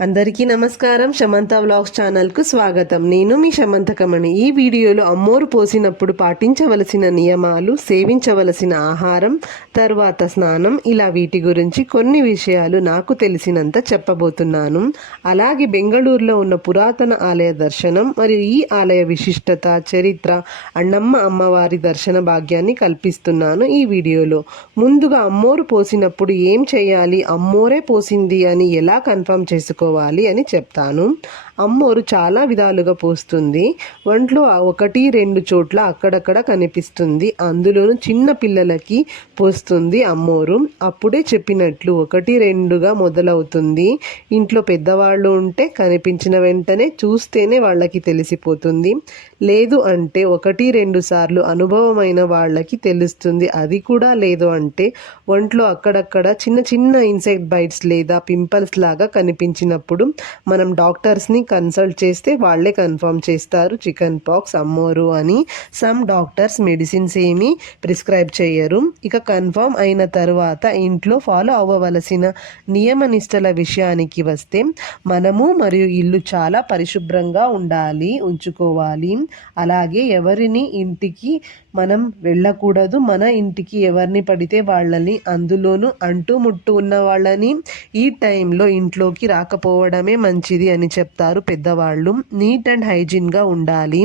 అందరికీ నమస్కారం. శమంత వ్లాగ్స్ ఛానల్కు స్వాగతం. నేను మీ శమంతకమణి. ఈ వీడియోలో అమ్మోరు పోసినప్పుడు పాటించవలసిన నియమాలు, సేవించవలసిన ఆహారం, తర్వాత స్నానం, ఇలా వీటి గురించి కొన్ని విషయాలు నాకు తెలిసినంత చెప్పబోతున్నాను. అలాగే బెంగళూరులో ఉన్న పురాతన ఆలయ దర్శనం మరియు ఈ ఆలయ విశిష్టత, చరిత్ర, అన్నమ్మ అమ్మవారి దర్శన భాగ్యాన్ని కల్పిస్తున్నాను ఈ వీడియోలో. ముందుగా అమ్మోరు పోసినప్పుడు ఏం చేయాలి, అమ్మోరే పోసింది అని ఎలా కన్ఫర్మ్ చేసుకోవాలి అని చెప్తాను. అమ్మోరు చాలా విధాలుగా పోస్తుంది. ఒంట్లో 1-2 చోట్ల అక్కడక్కడ కనిపిస్తుంది. అందులోనూ చిన్న పిల్లలకి పోస్తుంది అమ్మోరు. అప్పుడే చెప్పినట్లు 1-2గా మొదలవుతుంది. ఇంట్లో పెద్దవాళ్ళు ఉంటే కనిపించిన వెంటనే చూస్తేనే వాళ్ళకి తెలిసిపోతుంది. లేదు అంటే 1-2 సార్లు అనుభవమైన వాళ్ళకి తెలుస్తుంది. అది కూడా లేదు అంటే ఒంట్లో అక్కడక్కడ చిన్న చిన్న ఇన్సెక్ట్ బైట్స్ లేదా పింపుల్స్ లాగా కనిపించినప్పుడు మనం డాక్టర్స్ని కన్సల్ట్ చేస్తే వాళ్ళే కన్ఫర్మ్ చేస్తారు చికెన్ పాక్స్, అమ్మోరు అని. సమ్ డాక్టర్స్ మెడిసిన్స్ ఏమీ ప్రిస్క్రైబ్ చేయరు. ఇక కన్ఫర్మ్ అయిన తర్వాత ఇంట్లో ఫాలో అవ్వవలసిన నియమ నిష్టల విషయానికి వస్తే, మనము మరియు ఇల్లు చాలా పరిశుభ్రంగా ఉంచుకోవాలి. అలాగే ఎవరిని ఇంటికి మనం వెళ్ళకూడదు. మన ఇంటికి ఎవరిని పడితే వాళ్ళని, అందులోనూ అంటుముట్టు ఉన్న వాళ్ళని ఈ టైంలో ఇంట్లోకి రాకపోవడమే మంచిది అని చెప్తారు పెద్దవాళ్ళు. నీట్ అండ్ హైజీన్గా ఉండాలి.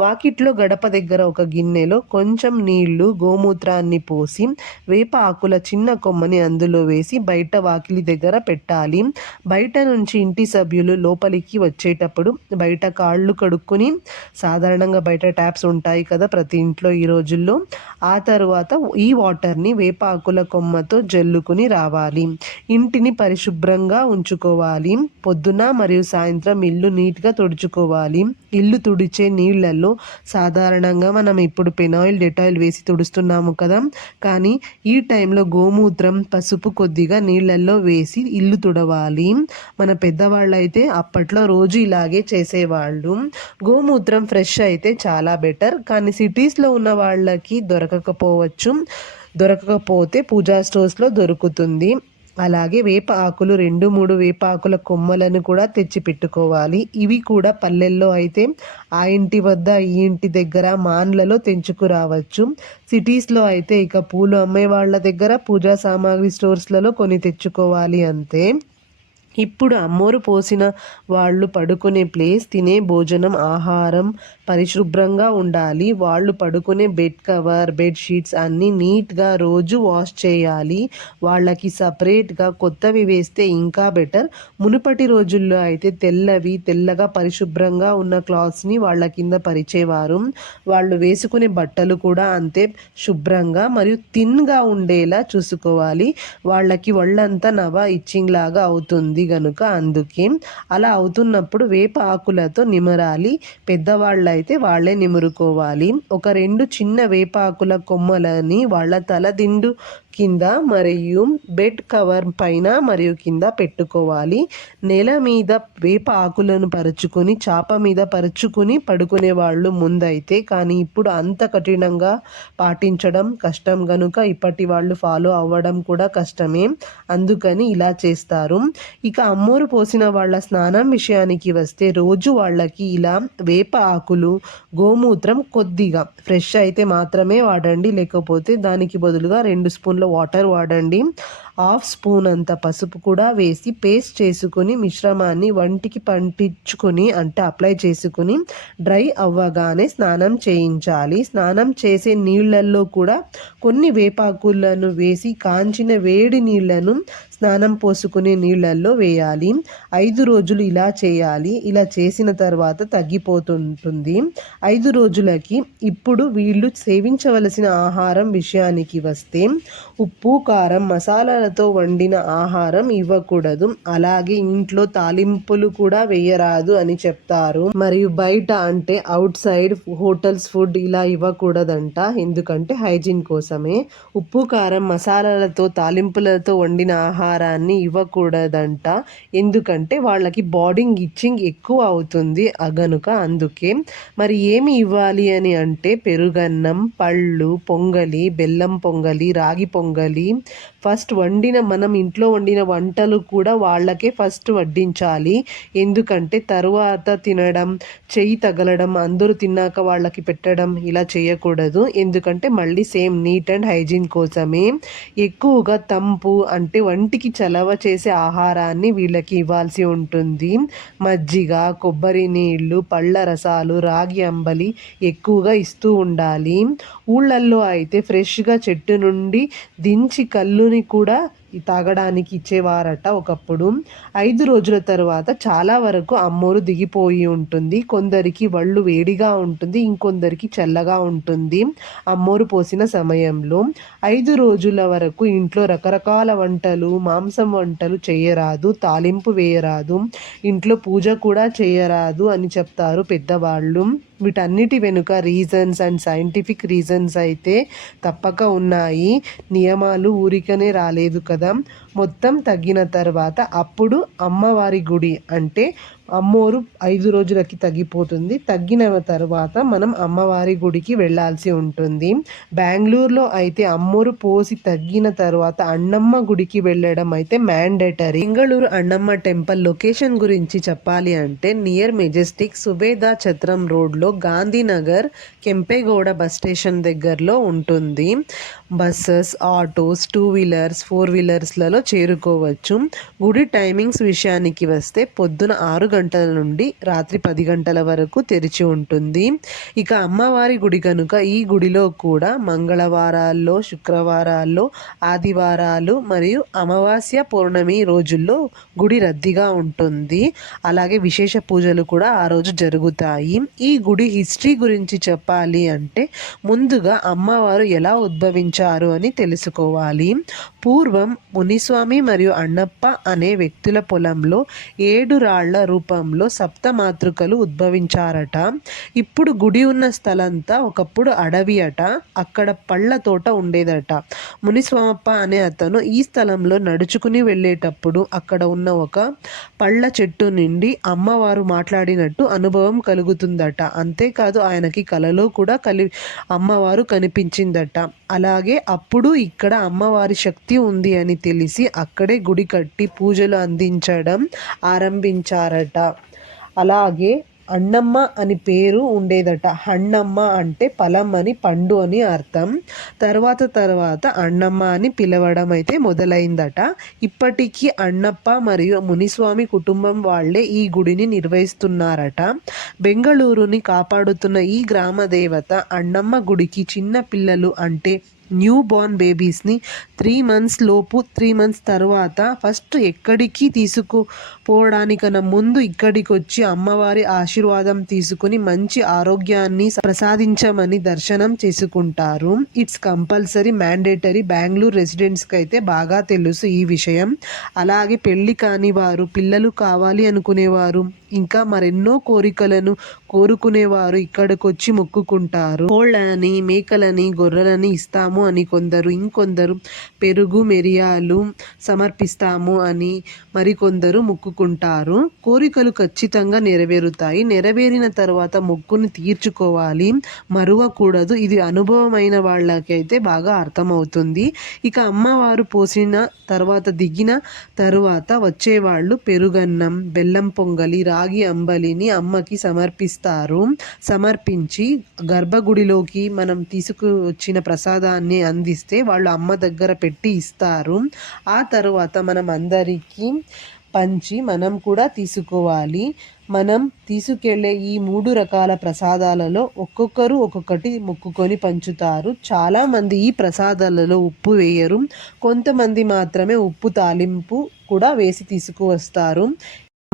వాకిట్లో గడప దగ్గర ఒక గిన్నెలో కొంచెం నీళ్లు, గోమూత్రాన్ని పోసి వేప ఆకుల చిన్న కొమ్మని అందులో వేసి బయట వాకిలి దగ్గర పెట్టాలి. బయట నుంచి ఇంటి సభ్యులు లోపలికి వచ్చేటప్పుడు బయట కాళ్ళు కడుక్కొని, సాధారణంగా బయట ట్యాప్స్ ఉంటాయి కదా ప్రతి ఇంట్లో ఈ రోజుల్లో, ఆ తర్వాత ఈ వాటర్ని వేప ఆకుల కొమ్మతో జల్లుకుని రావాలి. ఇంటిని పరిశుభ్రంగా ఉంచుకోవాలి. పొద్దున మరియు సాయంత్రం ఇల్లు నీట్గా తుడుచుకోవాలి. ఇల్లు తుడిచే నీళ్ళల్లో సాధారణంగా మనం ఇప్పుడు పెనాయిల్, డెటాయిల్ వేసి తుడుస్తున్నాము కదా, కానీ ఈ టైంలో గోమూత్రం, పసుపు కొద్దిగా నీళ్ళల్లో వేసి ఇల్లు తుడవాలి. మన పెద్దవాళ్ళు అయితే అప్పట్లో రోజు ఇలాగే చేసేవాళ్ళు. గోమూత్రం ఫ్రెష్ అయితే చాలా బెటర్, కానీ సిటీస్లో ఉన్న వాళ్ళకి దొరకకపోతే పూజా స్టోర్స్లో దొరుకుతుంది. అలాగే వేప ఆకులు 2-3 వేప ఆకుల కొమ్మలను కూడా తెచ్చి పెట్టుకోవాలి. ఇవి కూడా పల్లెల్లో అయితే ఆ ఇంటి వద్ద, ఈ ఇంటి దగ్గర మాన్లలో తెంచుకురావచ్చు. సిటీస్లో అయితే ఇక పూలు అమ్మే వాళ్ళ దగ్గర, పూజా సామాగ్రి స్టోర్స్లలో కొని తెచ్చుకోవాలి అంతే. ఇప్పుడు అమ్మోరు పోసిన వాళ్ళు పడుకునే ప్లేస్, తినే భోజనం, ఆహారం పరిశుభ్రంగా ఉండాలి. వాళ్ళు పడుకునే బెడ్ కవర్, బెడ్షీట్స్ అన్నీ నీట్గా రోజు వాష్ చేయాలి. వాళ్ళకి సపరేట్గా కొత్తవి వేస్తే ఇంకా బెటర్. మునుపటి రోజుల్లో అయితే తెల్లగా పరిశుభ్రంగా ఉన్న క్లాత్స్ని వాళ్ళ కింద పరిచేవారు. వాళ్ళు వేసుకునే బట్టలు కూడా అంతే శుభ్రంగా మరియు థిన్గా ఉండేలా చూసుకోవాలి. వాళ్ళకి ఒళ్ళంతా ఇచ్చింగ్ లాగా అవుతుంది గనుక, అందుకే అలా అవుతున్నప్పుడు వేప ఆకులతో నిమరాలి. పెద్దవాళ్ళు అయితే వాళ్ళే నిమురుకోవాలి. ఒక 2 చిన్న వేప ఆకుల కొమ్మలని వాళ్ళ తలదిండు కింద మరియు బెడ్ కవర్ పైన మరియు కింద పెట్టుకోవాలి. నేల మీద వేప ఆకులను పరుచుకొని, చాప మీద పరుచుకుని పడుకునే వాళ్ళు ముందైతే, కానీ ఇప్పుడు అంత కఠినంగా పాటించడం కష్టం గనుక ఇప్పటి వాళ్ళు ఫాలో అవ్వడం కూడా కష్టమే. అందుకని ఇలా చేస్తారు. ఇక అమ్మోరు పోసిన వాళ్ళ స్నానం విషయానికి వస్తే, రోజు వాళ్ళకి ఇలా వేప ఆకులు, గోమూత్రం కొద్దిగా ఫ్రెష్ అయితే మాత్రమే వాడండి. లేకపోతే దానికి బదులుగా 2 స్పూన్ల వాటర్ వాడండి. 1/2 స్పూన్ అంత పసుపు కూడా వేసి పేస్ట్ చేసుకుని మిశ్రమాన్ని వంటికి పట్టించుకుని, అంటే అప్లై చేసుకుని డ్రై అవ్వగానే స్నానం చేయించాలి. స్నానం చేసే నీళ్ళల్లో కూడా కొన్ని వేపాకులను వేసి కాంచిన వేడి నీళ్లను స్నానం పోసుకునే నీళ్ళల్లో వేయాలి. 5 రోజులు ఇలా చేయాలి. ఇలా చేసిన తర్వాత తగ్గిపోతుంటుంది 5 రోజులకి. ఇప్పుడు వీళ్ళు సేవించవలసిన ఆహారం విషయానికి వస్తే, ఉప్పు, కారం, మసాలాలతో వండిన ఆహారం ఇవ్వకూడదు. అలాగే ఇంట్లో తాలింపులు కూడా వేయరాదు అని చెప్తారు. మరియు బయట అంటే అవుట్ సైడ్ హోటల్స్ ఫుడ్ ఇలా ఇవ్వకూడదంట, ఎందుకంటే హైజీన్ కోసమే. ఉప్పు, కారం, మసాలాలతో, తాలింపులతో వండిన ఆహారం ఆహారాన్ని ఇవ్వకూడదంట. ఎందుకంటే వాళ్ళకి బాడీంగ్ ఇచ్చింగ్ ఎక్కువ అవుతుంది గనుక అందుకే. మరి ఏమి ఇవ్వాలి అని అంటే పెరుగన్నం, పళ్ళు, పొంగలి, బెల్లం పొంగలి, రాగి పొంగలి, ఫస్ట్ మనం ఇంట్లో వండిన వంటలు కూడా వాళ్ళకే ఫస్ట్ వడ్డించాలి. ఎందుకంటే తరువాత తినడం, చెయ్యి తగలడం, అందరూ తిన్నాక వాళ్ళకి పెట్టడం ఇలా చేయకూడదు. ఎందుకంటే మళ్ళీ సేమ్ నీట్ అండ్ హైజీన్ కోసమే. ఎక్కువగా తంపు అంటే వంటికి చలవ చేసే ఆహారాన్ని వీళ్ళకి ఇవ్వాల్సి ఉంటుంది. మజ్జిగ, కొబ్బరి నీళ్ళు, పళ్ళ రసాలు, రాగి అంబలి ఎక్కువగా ఇస్తూ ఉండాలి. ఊళ్ళల్లో అయితే ఫ్రెష్గా చెట్టు నుండి దించి కల్లుని కూడా తాగడానికి ఇచ్చేవారట ఒకప్పుడు. 5 రోజుల తర్వాత చాలా వరకు అమ్మోరు దిగిపోయి ఉంటుంది. కొందరికి వళ్ళు వేడిగా ఉంటుంది, ఇంకొందరికి చల్లగా ఉంటుంది. అమ్మోరు పోసిన సమయంలో 5 రోజుల వరకు ఇంట్లో రకరకాల వంటలు, మాంసం వంటలు చేయరాదు, తాలింపు వేయరాదు, ఇంట్లో పూజ కూడా చేయరాదు అని చెప్తారు పెద్దవాళ్ళు. వీటన్నిటి వెనుక రీజన్స్ అండ్ సైంటిఫిక్ రీజన్స్ అయితే తప్పక ఉన్నాయి. నియమాలు ఊరికనే రాలేదు కదా. మొత్తం తగ్గిన తర్వాత అప్పుడు అమ్మవారి గుడి అంటే అమ్మోరు 5 రోజులకి తగ్గిపోతుంది. తగ్గిన తర్వాత మనం అమ్మవారి గుడికి వెళ్ళాల్సి ఉంటుంది. బెంగళూరులో అయితే అమ్మోరు పోసి తగ్గిన తర్వాత అన్నమ్మ గుడికి వెళ్ళడం అయితే mandatory. Bengaluru Annamma temple location గురించి చెప్పాలి అంటే నియర్ మెజెస్టిక్ సుబేదా ఛత్రం రోడ్లో గాంధీనగర్ కెంపేగౌడ బస్ స్టేషన్ దగ్గరలో ఉంటుంది. బస్సెస్, ఆటోస్, 2 వీలర్స్, 4 వీలర్స్లలో చేరుకోవచ్చు. గుడి టైమింగ్స్ విషయానికి వస్తే పొద్దున 6 గంటల నుండి రాత్రి 10 గంటల వరకు తెరిచి ఉంటుంది. ఇక అమ్మవారి గుడి కనుక ఈ గుడిలో కూడా మంగళవారాల్లో, శుక్రవారాల్లో, ఆదివారాలు మరియు అమావాస్య, పౌర్ణమి రోజుల్లో గుడి రద్దీగా ఉంటుంది. అలాగే విశేష పూజలు కూడా ఆ రోజు జరుగుతాయి. ఈ గుడి హిస్టరీ గురించి చెప్పాలి అంటే ముందుగా అమ్మవారు ఎలా ఉద్భవించారు అని తెలుసుకోవాలి. పూర్వం మునిస్వామి మరియు అన్నప్ప అనే వ్యక్తుల పొలంలో 7 రాళ్ల రూపంలో సప్తమాతృకలు ఉద్భవించారట. ఇప్పుడు గుడి ఉన్న స్థలంతా ఒకప్పుడు అడవి అట. అక్కడ పళ్ళ తోట ఉండేదట. మునిస్వామప్ప అనే అతను ఈ స్థలంలో నడుచుకుని వెళ్ళేటప్పుడు అక్కడ ఉన్న ఒక పళ్ళ చెట్టు నుండి అమ్మవారు మాట్లాడినట్టు అనుభవం కలుగుతుందట. అంతేకాదు ఆయనకి కలలో కూడా అమ్మవారు కనిపించిందట. అలాగే అప్పుడు ఇక్కడ అమ్మవారి శక్తి ఉంది అని తెలిసి అక్కడే గుడి కట్టి పూజలు అందించడం ఆరంభించారట. అలాగే అన్నమ్మ అని పేరు ఉండేదట. హన్నమ్మ అంటే ఫలం అని, పండు అని అర్థం. తర్వాత అన్నమ్మ అని పిలవడం అయితే మొదలైందట. ఇప్పటికీ అన్నప్ప మరియు మునిస్వామి కుటుంబం వాళ్ళే ఈ గుడిని నిర్వహిస్తున్నారట. బెంగళూరుని కాపాడుతున్న ఈ గ్రామ దేవత అన్నమ్మ గుడికి చిన్న పిల్లలు అంటే న్యూ బోర్న్ బేబీస్ని 3 months లోపు, 3 months తర్వాత ఫస్ట్ ఎక్కడికి తీసుకుపోవడానికన్నా ముందు ఇక్కడికి వచ్చి అమ్మవారి ఆశీర్వాదం తీసుకుని మంచి ఆరోగ్యాన్ని ప్రసాదించమని దర్శనం చేసుకుంటారు. It's compulsory, mandatory. బెంగళూరు రెసిడెంట్స్కి అయితే బాగా తెలుసు ఈ విషయం. అలాగే పెళ్ళి కాని వారు, పిల్లలు కావాలి అనుకునేవారు, ఇంకా మరెన్నో కోరికలను కోరుకునేవారు ఇక్కడికి వచ్చి మొక్కుకుంటారు. కోళ్ళని, మేకలని, గొర్రెలని ఇస్తాము అని కొందరు, ఇంకొందరు పెరుగు, మిరియాలు సమర్పిస్తాము అని మరికొందరు మొక్కుకుంటారు. కోరికలు ఖచ్చితంగా నెరవేరుతాయి. నెరవేరిన తర్వాత మొక్కుని తీర్చుకోవాలి, మరువకూడదు. ఇది అనుభవమైన వాళ్ళకైతే బాగా అర్థమవుతుంది. ఇక అమ్మవారు పోసిన తర్వాత దిగిన తర్వాత వచ్చేవాళ్ళు పెరుగన్నం, బెల్లం పొంగలి, రాగి అంబలిని అమ్మకి సమర్పించి గర్భగుడిలోకి మనం తీసుకువచ్చిన ప్రసాదాన్ని అందిస్తే వాళ్ళు అమ్మ దగ్గర పెట్టి ఇస్తారు. ఆ తర్వాత మనం అందరికీ పంచి మనం కూడా తీసుకోవాలి. మనం తీసుకెళ్లే ఈ 3 రకాల ప్రసాదాలలో ఒక్కొక్కరు ఒక్కొక్కటి మొక్కుకొని పంచుతారు. చాలామంది ఈ ప్రసాదాలలో ఉప్పు వేయరు. కొంతమంది మాత్రమే ఉప్పు తాలింపు కూడా వేసి తీసుకువస్తారు.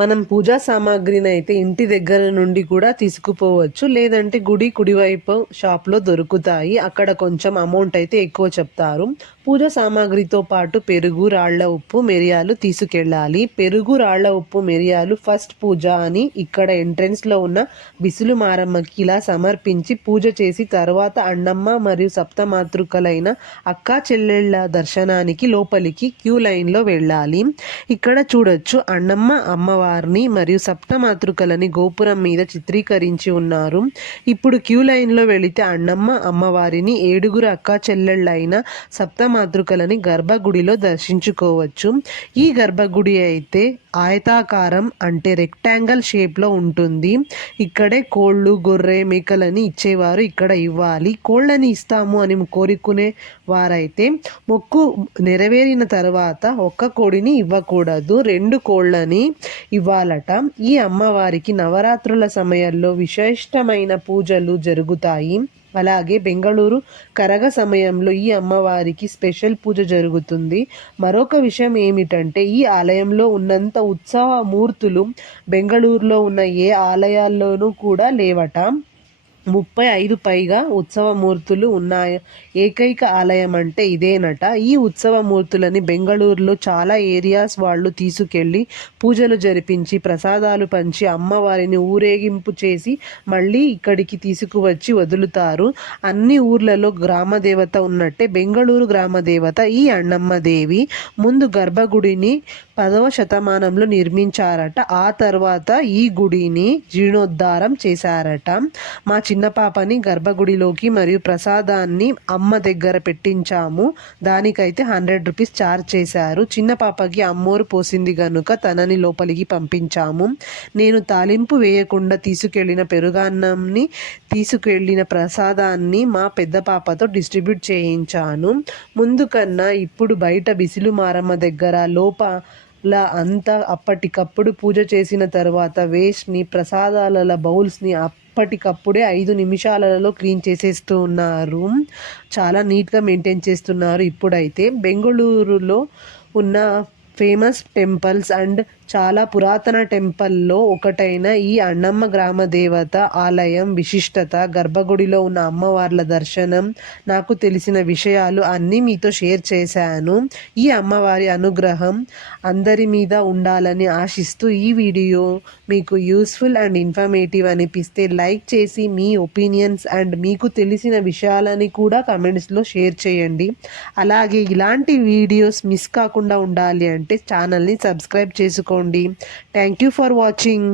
మనం పూజా సామాగ్రిని అయితే ఇంటి దగ్గర నుండి కూడా తీసుకుపోవచ్చు, లేదంటే గుడి కుడివైపు షాప్లో దొరుకుతాయి. అక్కడ కొంచెం అమౌంట్ అయితే ఎక్కువ చెప్తారు. పూజ సామాగ్రితో పాటు పెరుగు, రాళ్ల ఉప్పు, మిరియాలు తీసుకెళ్ళాలి. పెరుగు, రాళ్ల ఉప్పు, మిరియాలు ఫస్ట్ పూజ అని ఇక్కడ ఎంట్రెన్స్లో ఉన్న బిసులు మారమ్మకి ఇలా సమర్పించి పూజ చేసి తర్వాత అన్నమ్మ మరియు సప్తమాతృకలైన అక్కా చెల్లెళ్ళ దర్శనానికి లోపలికి క్యూ లైన్లో వెళ్ళాలి. ఇక్కడ చూడొచ్చు అన్నమ్మ అమ్మవారిని మరియు సప్తమాతృకలని గోపురం మీద చిత్రీకరించి ఉన్నారు. ఇప్పుడు క్యూ లైన్లో వెళితే అన్నమ్మ అమ్మవారిని, 7గురు అక్కా చెల్లెళ్ళైన సప్తమాతృకలని గర్భగుడిలో దర్శించుకోవచ్చు. ఈ గర్భగుడి అయితే ఆయతాకారం అంటే రెక్టాంగిల్ షేప్లో ఉంటుంది. ఇక్కడే కోళ్ళు, గొర్రె, మేకలని ఇచ్చేవారు ఇక్కడ ఇవ్వాలి. కోళ్ళని ఇస్తాము అని కోరుకునే వారైతే మొక్కు నెరవేరిన తర్వాత ఒక్క కోడిని ఇవ్వకూడదు, 2 కోళ్ళని ఇవ్వాలట. ఈ అమ్మవారికి నవరాత్రుల సమయంలో విశిష్టమైన పూజలు జరుగుతాయి. అలాగే బెంగళూరు కరగ సమయంలో ఈ అమ్మవారికి స్పెషల్ పూజ జరుగుతుంది. మరొక విషయం ఏమిటంటే ఈ ఆలయంలో ఉన్నంత ఉత్సవ మూర్తులు బెంగళూరులో ఉన్న ఏ ఆలయాల్లోనూ కూడా లేవట. 35 పైగా ఉత్సవమూర్తులు ఉన్న ఏకైక ఆలయం అంటే ఇదేనట. ఈ ఉత్సవమూర్తులని బెంగళూరులో చాలా ఏరియాస్ వాళ్ళు తీసుకెళ్ళి పూజలు జరిపించి ప్రసాదాలు పంచి అమ్మవారిని ఊరేగింపు చేసి మళ్ళీ ఇక్కడికి తీసుకువచ్చి వదులుతారు. అన్ని ఊర్లలో గ్రామదేవత ఉన్నట్టే బెంగళూరు గ్రామదేవత ఈ అన్నమ్మ దేవి. ముందు గర్భగుడిని 10వ శతమానంలో నిర్మించారట. ఆ తర్వాత ఈ గుడిని జీర్ణోద్ధారం చేశారట. మా చిన్న పాపని గర్భగుడిలోకి మరియు ప్రసాదాన్ని అమ్మ దగ్గర పెట్టించాము. దానికైతే 100 రూపీస్ ఛార్జ్ చేశారు. చిన్న పాపకి అమ్మోరు పోసింది కనుక తనని లోపలికి పంపించాము. నేను తాలింపు వేయకుండా తీసుకెళ్ళిన పెరుగన్నంని, తీసుకెళ్ళిన ప్రసాదాన్ని మా పెద్ద పాపతో డిస్ట్రిబ్యూట్ చేయించాను. ముందు కన్నా ఇప్పుడు బయట బిసిలు మారమ్మ దగ్గర అంతా అప్పటికప్పుడు పూజ చేసిన తర్వాత వేస్ట్ని, ప్రసాదాల బౌల్స్ని అప్పటికప్పుడే 5 నిమిషాలలో క్లీన్ చేసేస్తూ ఉన్నారు. చాలా నీట్గా మెయింటైన్ చేస్తున్నారు. ఇప్పుడైతే బెంగళూరులో ఉన్న ఫేమస్ టెంపుల్స్ అండ్ చాలా పురాతన టెంపుల్లో ఒకటైన ఈ అన్నమ్మ గ్రామ దేవత ఆలయం విశిష్టత, గర్భగుడిలో ఉన్న అమ్మవార్ల దర్శనం, నాకు తెలిసిన విషయాలు అన్నీ మీతో షేర్ చేశాను. ఈ అమ్మవారి అనుగ్రహం అందరి మీద ఉండాలని ఆశిస్తూ ఈ వీడియో మీకు యూస్ఫుల్ అండ్ ఇన్ఫర్మేటివ్ అనిపిస్తే లైక్ చేసి మీ ఒపీనియన్స్ అండ్ మీకు తెలిసిన విషయాలని కూడా కమెంట్స్లో షేర్ చేయండి. అలాగే ఇలాంటి వీడియోస్ మిస్ కాకుండా ఉండాలి అంటే ఛానల్ని సబ్స్క్రైబ్ చేసుకోండి. Thank you for watching.